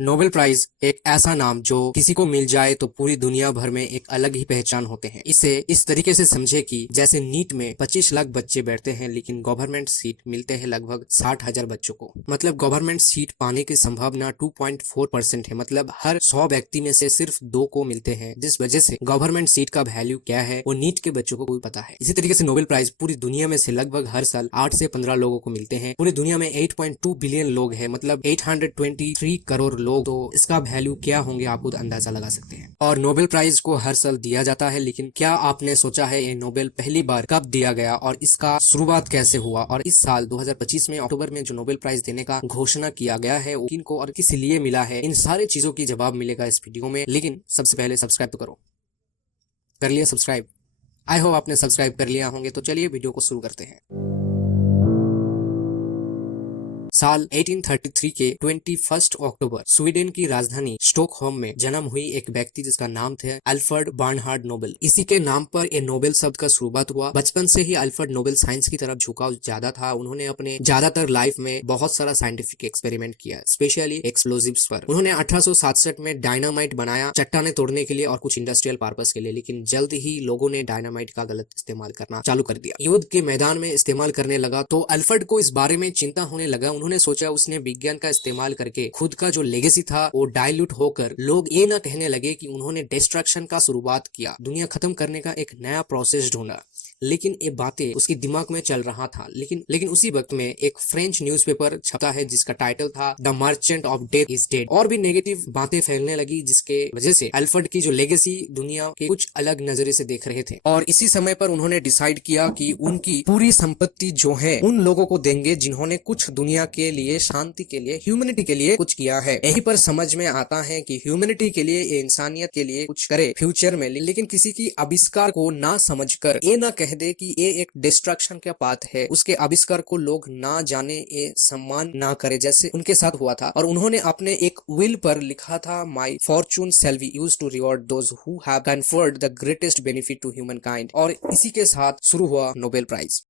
Nobel prize एक ऐसा नाम जो किसी को मिल जाए तो पूरी दुनिया भर में एक अलग ही पहचान होते हैं। इसे इस तरीके से समझे कि जैसे नीट में 25 लाख बच्चे बैठते हैं लेकिन गवर्नमेंट सीट मिलते हैं लगभग 60,000 बच्चों को। मतलब गवर्नमेंट सीट पाने की संभावना 2.4% है। मतलब हर 100 व्यक्ति में से सिर्फ 2 को मिलते हैं, जिस वजह से गवर्नमेंट सीट का वैल्यू क्या है वो नीट के बच्चों को पता है। इसी तरीके से नोबेल प्राइज पूरी दुनिया में से लगभग हर साल 8 से 15 लोगों को मिलते हैं। पूरी दुनिया में 8.2 बिलियन लोग हैं, मतलब 823 करोड़ लोग। तो इसका वैल्यू क्या होंगे आप खुद अंदाजा लगा सकते हैं। और नोबेल प्राइज को हर साल दिया जाता है, लेकिन क्या आपने सोचा है ये नोबेल पहली बार कब दिया गया और इसका शुरुआत कैसे हुआ? और इस साल 2025 में अक्टूबर में जो नोबेल प्राइज देने का घोषणा किया गया है वो किनको और किस लिए मिला है, इन सारी चीजों की जवाब मिलेगा इस वीडियो में। लेकिन सबसे पहले सब्सक्राइब तो करो। कर लिया सब्सक्राइब? आई होप आपने सब्सक्राइब कर लिया होंगे। तो चलिए वीडियो को शुरू करते हैं। साल 1833 के 21 अक्टूबर स्वीडन की राजधानी स्टॉकहोम में जन्म हुई एक व्यक्ति जिसका नाम था अल्फ्रेड बर्नहार्ड नोबेल। इसी के नाम पर ये नोबेल शब्द का शुरुआत हुआ। बचपन से ही अल्फ्रेड नोबेल साइंस की तरफ झुकाव ज्यादा था। उन्होंने अपने ज्यादातर लाइफ में बहुत सारा साइंटिफिक एक्सपेरिमेंट किया, स्पेशली एक्सप्लोजिव्स पर। उन्होंने 1867 में डायनामाइट बनाया, चट्टाने तोड़ने के लिए और कुछ इंडस्ट्रियल पर्पस के लिए। लेकिन जल्द ही लोगों ने डायनामाइट का गलत इस्तेमाल करना चालू कर दिया। युद्ध के मैदान में इस्तेमाल करने लगा तो अल्फ्रेड को इस बारे में चिंता होने लगा। उन्होंने सोचा उसने विज्ञान का इस्तेमाल करके खुद का जो लेगेसी था वो डाइल्यूट होकर लोग ये ना कहने लगे कि उन्होंने डिस्ट्रक्शन का शुरुआत किया, दुनिया खत्म करने का एक नया प्रोसेस ढूंढा। लेकिन ये बातें उसके दिमाग में चल रहा था। लेकिन उसी वक्त में एक फ्रेंच न्यूज़पेपर छपता है जिसका टाइटल था the merchant of death is dead. और भी नेगेटिव बातें फैलने लगी जिसके वजह से अल्फ्रेड की जो लेगेसी दुनिया के कुछ अलग नजरिए से देख रहे थे। और इसी समय पर उन्होंने डिसाइड किया कि उनकी पूरी संपत्ति जो है उन लोगों को देंगे जिन्होंने कुछ दुनिया के लिए, शांति के लिए, ह्यूमैनिटी के लिए कुछ किया है। यही पर समझ में आता है कि ह्यूमैनिटी के लिए, इंसानियत के लिए कुछ करे फ्यूचर में। लेकिन किसी की आविष्कार को ना समझकर ये ना कह दे कि ये एक डिस्ट्रक्शन का पाथ है, उसके आविष्कार को लोग ना जाने, ये सम्मान ना करे, जैसे उनके साथ हुआ था। और उन्होंने अपने एक विल पर लिखा था, my fortune shall be used to reward those who have conferred the greatest benefit to humankind. और इसी के साथ शुरू हुआ नोबेल प्राइज।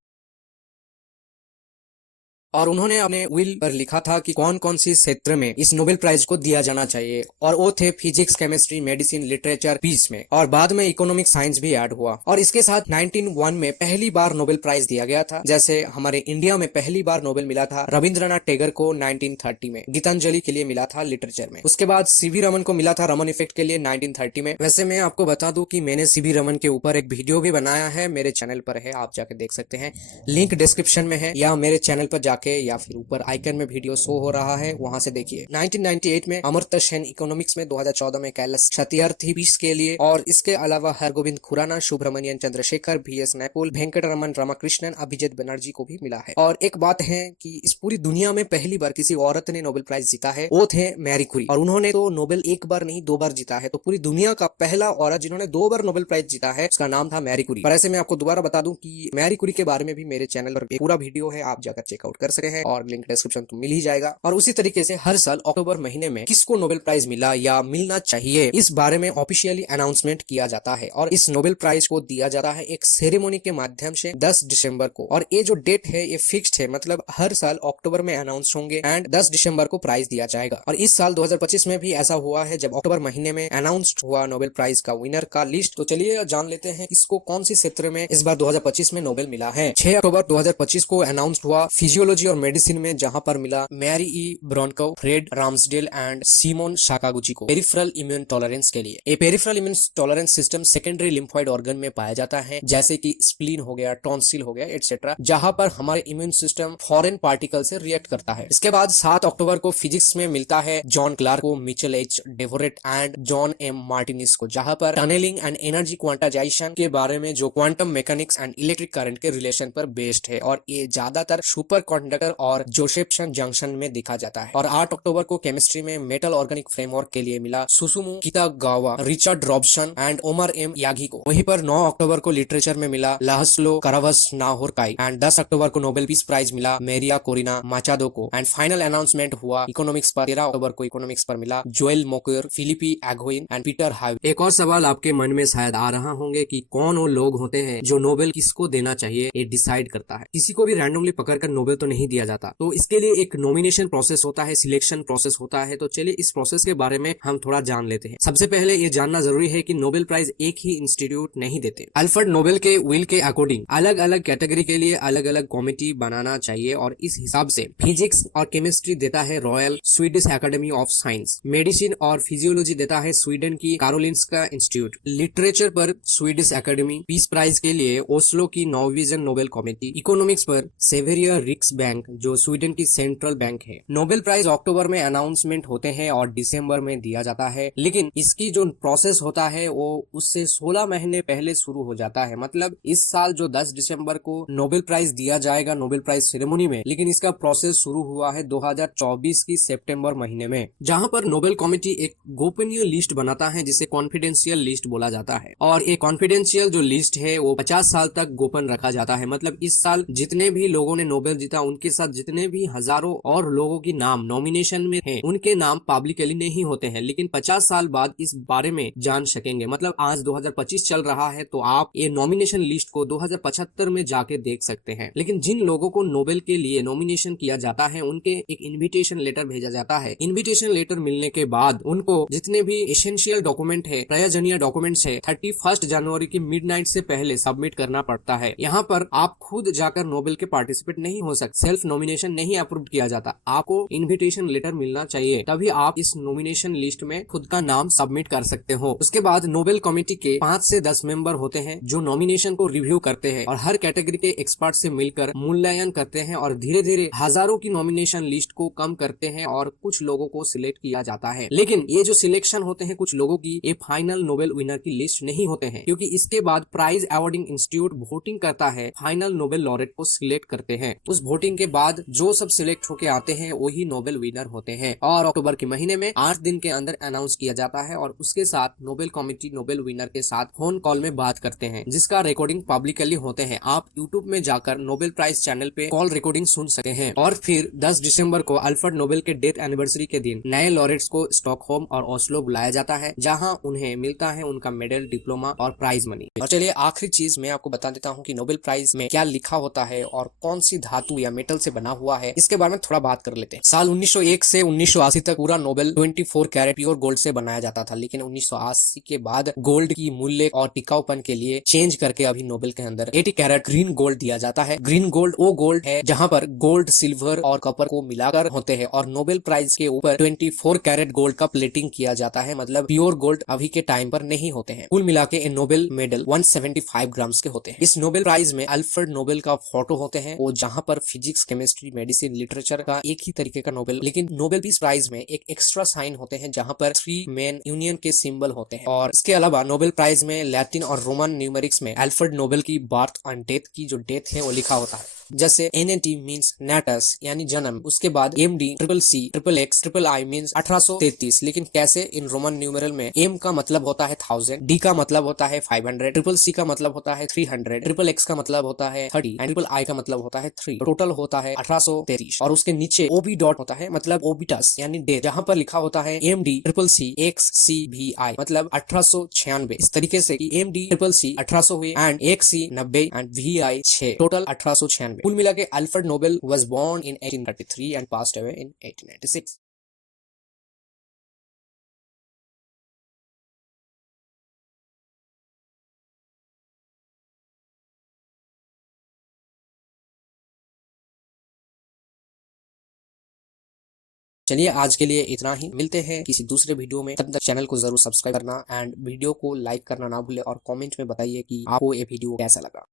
और उन्होंने अपने विल पर लिखा था कि कौन कौन सी क्षेत्र में इस नोबेल प्राइज को दिया जाना चाहिए। और वो थे physics, chemistry, medicine, literature, peace में। और बाद में इकोनॉमिक साइंस भी ऐड हुआ। और इसके साथ 1901 में पहली बार नोबेल प्राइज दिया गया था। जैसे हमारे इंडिया में पहली बार नोबेल मिला था रविंद्रनाथ टैगोर को 1930 में, गीतांजलि के लिए मिला था लिटरेचर में। उसके बाद सीवी रमन को मिला था रमन इफेक्ट के लिए 1930 में। वैसे मैं आपको बता दूं कि मैंने सीवी रमन के ऊपर एक वीडियो भी बनाया है, मेरे चैनल पर है, आप जाके देख सकते हैं, लिंक डिस्क्रिप्शन में है, या मेरे चैनल पर जाके, या फिर ऊपर आइकन में वीडियो शो हो रहा है, वहां से देखिए। 1998 में अमर्त्य सेन इकोनॉमिक्स में, 2014 में कैलाश सत्यार्थी पीस के लिए, और इसके अलावा हरगोविंद खुराना, सुब्रमण्यन चंद्रशेखर, VS नैपुल, वेंकटरमन रामकृष्णन, अभिजीत बनर्जी को भी मिला है। और एक बात है कि इस पूरी दुनिया में पहली बार किसी औरत ने नोबेल प्राइज जीता है, वो थे मैरी क्यूरी। और उन्होंने तो नोबेल एक बार नहीं 2 बार जीता है। तो पूरी दुनिया का पहला औरत जिन्होंने 2 बार नोबेल प्राइज जीता है, उसका नाम था मैरी क्यूरी। पर ऐसे मैं आपको दोबारा बता दूं कि मैरी क्यूरी के बारे में भी मेरे चैनल पर एक पूरा वीडियो है, आप जाकर चेकआउट कर सकते हैं, और लिंक डिस्क्रिप्शन तो मिल ही जाएगा। और उसी तरीके से हर साल अक्टूबर महीने में किसको नोबेल प्राइज मिला या मिलना चाहिए, इस बारे में ऑफिशियली अनाउंसमेंट किया जाता है। और इस नोबेल प्राइज को दिया जाता है एक सेरेमोनी के माध्यम से 10 दिसंबर को। और ये जो डेट है ये फिक्स्ड है, मतलब हर साल अक्टूबर में अनाउंस होंगे एंड 10 दिसंबर को प्राइज दिया जाएगा। और इस साल 2025 में भी ऐसा हुआ है, जब अक्टूबर महीने में अनाउंस्ड हुआ नोबेल प्राइज का विनर का लिस्ट। तो चलिए जान लेते हैं इसको कौन सी क्षेत्र में इस बार 2025 में नोबेल मिला है। 6 अक्टूबर 2025 को अनाउंस्ड हुआ फिजियोलॉजी और मेडिसिन में, जहां पर मिला Mary E Brunkow, Fred Ramsdell and Simon Sakaguchi को पेरिफेरल इम्यून टॉलरेंस के लिए। ये peripheral immune tolerance system secondary lymphoid organ में पाया जाता है, जैसे कि स्प्लीन हो गया, टॉन्सिल हो गया, एटसेट्रा, जहां पर हमारे इम्यून सिस्टम फॉरेन पार्टिकल से रिएक्ट करता है। इसके बाद 7 अक्टूबर को फिजिक्स में मिलता है जॉन क्लार्क को, Michel H Devoret and John M Martinis को, जहां पर टनलिंग एंड एनर्जी क्वांटाइजेशन के बारे में, जो quantum mechanics and electric current के रिलेशन पर बेस्ड है। और ये ज्यादातर सुपर कंडक्टर और जोसेफ्सन जंक्शन में देखा जाता है। और 8 अक्टूबर को केमिस्ट्री में मेटल ऑर्गेनिक फ्रेमवर्क के लिए मिला Susumu Kitagawa, Richard Robson and Omar M Yaghi को। वहीं पर 9 अक्टूबर को लिटरेचर में मिला लाहस्लो करावस नाहोरकाई। एंड 10 अक्टूबर को नोबेल पीस प्राइज मिला मेरिया कोरिना माचादो को। एंड फाइनल अनाउंसमेंट हुआ इकोनॉमिक्स पर, 13 अक्टूबर को इकोनॉमिक्स पर मिला Joel Mokyr, Philippe Aghion and Peter Howitt. एक और सवाल आपके मन में शायद आ रहा होंगे कि कौन वो लोग होते हैं जो नोबेल किसको देना चाहिए ये डिसाइड करता है। किसी को भी रैंडमली पकड़कर नोबेल तो नहीं दिया जाता। तो इसके लिए एक नॉमिनेशन प्रोसेस होता है, सिलेक्शन प्रोसेस होता है। तो चलिए इस प्रोसेस के बारे में हम थोड़ा जान लेते हैं। सबसे पहले ये जानना जरूरी है कि नोबेल प्राइज एक ही इंस्टीट्यूट नहीं देते। अल्फ्रेड नोबेल के विल के अकॉर्डिंग अलग अलग कैटेगरी के लिए अलग अलग कमेटी बनाना चाहिए और इस हिसाब से फिजिक्स और केमिस्ट्री देता है royal Swedish academy of science, medicine और फिजियोलॉजी देता है स्वीडन की कारोलिंस्का इंस्टीट्यूट, लिटरेचर पर स्वीडिश एकेडमी, पीस प्राइज के लिए ओस्लो की नॉर्वेजियन नोबेल कमेटी, इकोनॉमिक्स पर सेवेरिया रिक्स बैंक जो स्वीडन की सेंट्रल बैंक है। नोबेल प्राइज अक्टूबर में अनाउंसमेंट होते हैं और दिसंबर में दिया जाता है, लेकिन इसकी जो प्रोसेस होता है वो उससे 16 महीने पहले शुरू हो जाता है। मतलब इस साल जो 10 दिसंबर को नोबेल प्राइज दिया जाएगा नोबेल प्राइज सेरेमनी में, लेकिन इसका प्रोसेस शुरू हुआ है 2024 की सितंबर महीने में, जहां पर नोबेल कमेटी एक गोपनीय लिस्ट बनाता है जिसे कॉन्फिडेंशियल लिस्ट बोला जाता है। और ये कॉन्फिडेंशियल जो लिस्ट है वो 50 साल तक गोपन रखा जाता है। मतलब इस साल जितने भी लोगों ने नोबेल जीता उनके साथ जितने भी हजारों और लोगों की नाम नॉमिनेशन में हैं, उनके नाम पब्लिकली नहीं होते हैं, लेकिन 50 साल बाद इस बारे में जान सकेंगे। मतलब आज 2025 चल रहा है तो आप ये नॉमिनेशन लिस्ट को 2075 में जाके देख सकते हैं। लेकिन जिन लोगों को नोबेल के लिए नॉमिनेशन किया जाता है उनके एक इन्विटेशन लेटर भेजा जाता है। इन्विटेशन लेटर मिलने के बाद उनको जितने भी एसेंशियल डॉक्यूमेंट है, प्रयोजनीय डॉक्यूमेंट्स है, 31 जनवरी की मिडनाइट से पहले सबमिट करना पड़ता है। यहाँ पर आप खुद जाकर नोबेल के पार्टिसिपेट नहीं हो सकते, सेल्फ नॉमिनेशन नहीं अप्रूव किया जाता। आपको इन्विटेशन लेटर मिलना चाहिए, तभी आप इस नॉमिनेशन लिस्ट में खुद का नाम सबमिट कर सकते हो। उसके बाद नोबेल कमेटी के 5 से 10 मेंबर होते हैं जो नॉमिनेशन को रिव्यू करते हैं और हर कैटेगरी के एक्सपर्ट से मिलकर मूल्यांकन करते हैं और धीरे धीरे हजारों की नॉमिनेशन लिस्ट को कम करते हैं और कुछ लोगों को सिलेक्ट किया जाता है। लेकिन ये जो सिलेक्शन होते हैं कुछ लोगों की, ये फाइनल नोबेल विनर की लिस्ट नहीं होते हैं, क्योंकि इसके बाद प्राइज अवार्डिंग इंस्टीट्यूट वोटिंग करता है, फाइनल नोबेल लॉरेट को सिलेक्ट करते हैं। उस वोटिंग के बाद जो सब सिलेक्ट होके आते हैं वही नोबेल विनर होते हैं और अक्टूबर के महीने में 8 दिन के अंदर अनाउंस किया जाता है और उसके साथ नोबेल कमेटी नोबेल विनर के साथ फोन कॉल में बात करते हैं, जिसका रिकॉर्डिंग पब्लिकली होते हैं। आप यूट्यूब में जाकर नोबेल प्राइज चैनल पे कॉल रिकॉर्डिंग सुन सकते हैं। और फिर 10 दिसंबर को अल्फ्रेड नोबेल के डेथ एनिवर्सरी के दिन नए लॉरेट्स को स्टॉकहोम और ओस्लो बुलाया जाता है, जहां उन्हें मिलता है उनका मेडल, डिप्लोमा और प्राइज मनी। और चलिए आखिरी चीज मैं आपको बता देता हूँ कि नोबेल प्राइज में क्या लिखा होता है और कौन सी धातु या मेटल से बना हुआ है, इसके बारे में थोड़ा बात कर लेते हैं। साल 1901 से 1980 तक पूरा नोबेल 24 कैरेट प्योर गोल्ड से बनाया जाता था, लेकिन 1980 के बाद गोल्ड की मूल्य और टिकाऊपन के लिए चेंज करके अभी नोबेल के अंदर 80 कैरेट ग्रीन गोल्ड दिया जाता है। ग्रीन गोल्ड वो गोल्ड है जहां पर गोल्ड, सिल्वर और कॉपर को मिलाकर होते हैं और नोबेल प्राइज के ऊपर 24 कैरेट गोल्ड का प्लेटिंग किया जाता है। मतलब प्योर गोल्ड अभी के टाइम पर नहीं होते हैं। कुल मिला के नोबेल मेडल 175 ग्राम्स के होते हैं। इस नोबेल प्राइज में अल्फ्रेड नोबेल का फोटो होते हैं, वो जहां पर फिजिक्स, केमिस्ट्री, मेडिसिन, लिटरेचर का एक ही तरीके का नोबेल, लेकिन नोबेल पीस प्राइज में एक एक्स्ट्रा साइन होते हैं जहां पर 3 मेन यूनियन के सिंबल होते हैं। और इसके अलावा नोबेल प्राइज में लैटिन और रोमन न्यूमेरिक्स में अल्फ्रेड नोबेल की बर्थ और डेथ की जो डेट है वो लिखा होता है। जैसे NAT मीन्स नाटस यानी जन्म, उसके बाद MD, CCC, XXX, III means 1833। लेकिन कैसे? इन रोमन न्यूमेरल में M का मतलब होता है 1000, D का मतलब होता है 500, CCC का मतलब होता है 300, XXX का मतलब होता है 30 एंड III का मतलब होता है 3। टोटल होता है 1833 और उसके नीचे OB डॉट होता है, मतलब ओबिटस यानी डेथ, जहां पर लिखा होता है MD, CCC, XCVI मतलब 1896। इस तरीके से MD, CCC 1800 हुए and XC 90 and VI 6, total 1896। कुल मिला के Alfred Nobel was born in 1833 and passed away in 1896। चलिए आज के लिए इतना ही, मिलते हैं किसी दूसरे वीडियो में। तब तक चैनल को जरूर सब्सक्राइब करना एंड वीडियो को लाइक करना ना भूले और कमेंट में बताइए कि आपको ये वीडियो कैसा लगा।